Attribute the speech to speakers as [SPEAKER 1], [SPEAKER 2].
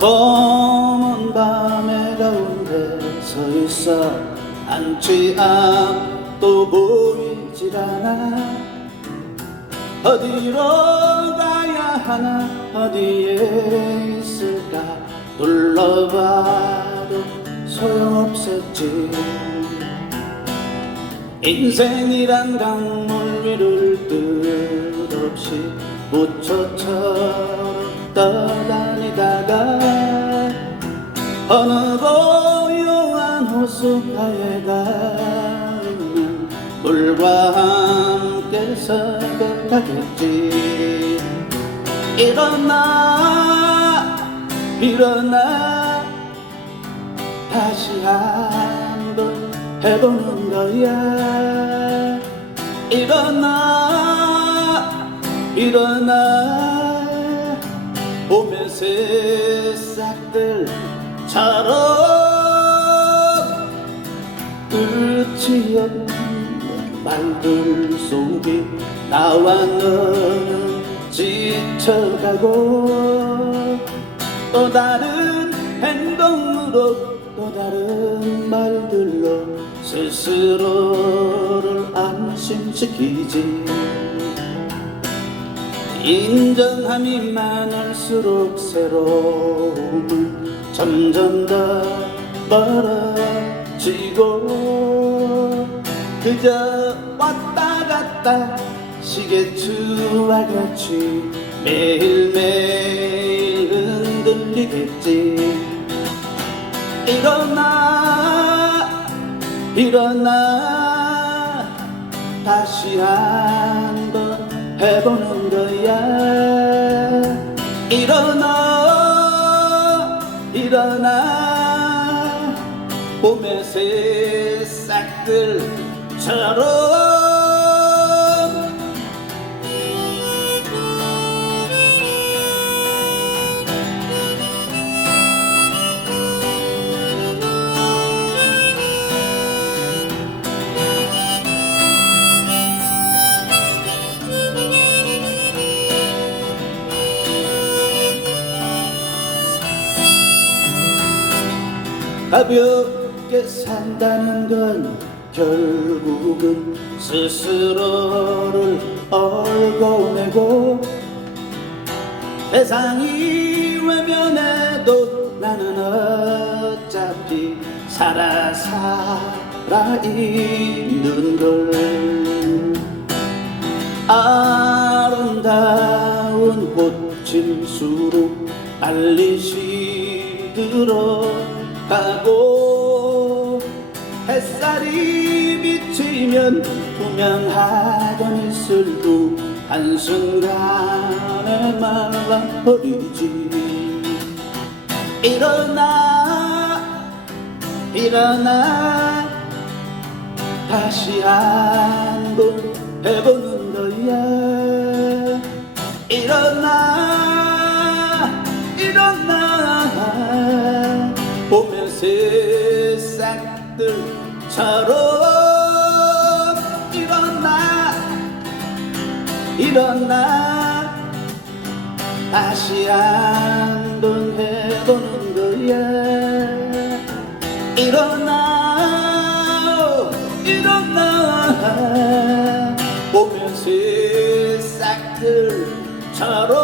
[SPEAKER 1] 검은 밤의 가운데 서 있어 앉지 않도 보이질 않아. 어디로 가야 하나 어디에 있을까 둘러봐도 소용없었지. 인생이란 강물 위를 끝없이 무초처럼 떠 물과 함께 서백하겠지. 일어나 일어나. 다시 한번 해보는 거야. 일어나 일어나. 봄의 새싹들처럼 끝이 없는 말들 속에 나와 너는 지쳐가고 또 다른 행동으로 또 다른 말들로 스스로를 안심시키지. 인정함이 많을수록 새로움은 점점 더 멀어지고 그저 왔다 갔다 시계추와 같이 매일매일 흔들리겠지. 일어나 일어나. 다시 한번 해보는 거야. 일어나 일어나. 봄의 새싹들 처럼 가볍게 산다는 건 결국은 스스로를 얼고내고 세상이 외면해도 나는 어차피 살아 살아 있는 걸. 아름다운 꽃일수록 빨리 시 들어가고 햇살이 비치면 투명하던 이슬도 한순간에 말라버리지. 일어나 일어나. 다시 한 번 해보는 거야. 일어나 일어나. 봄의 새싹들 처럼 일어나 일어나. 다시 한번 해보는 거야. 일어나 일어나. 보면 새싹들처럼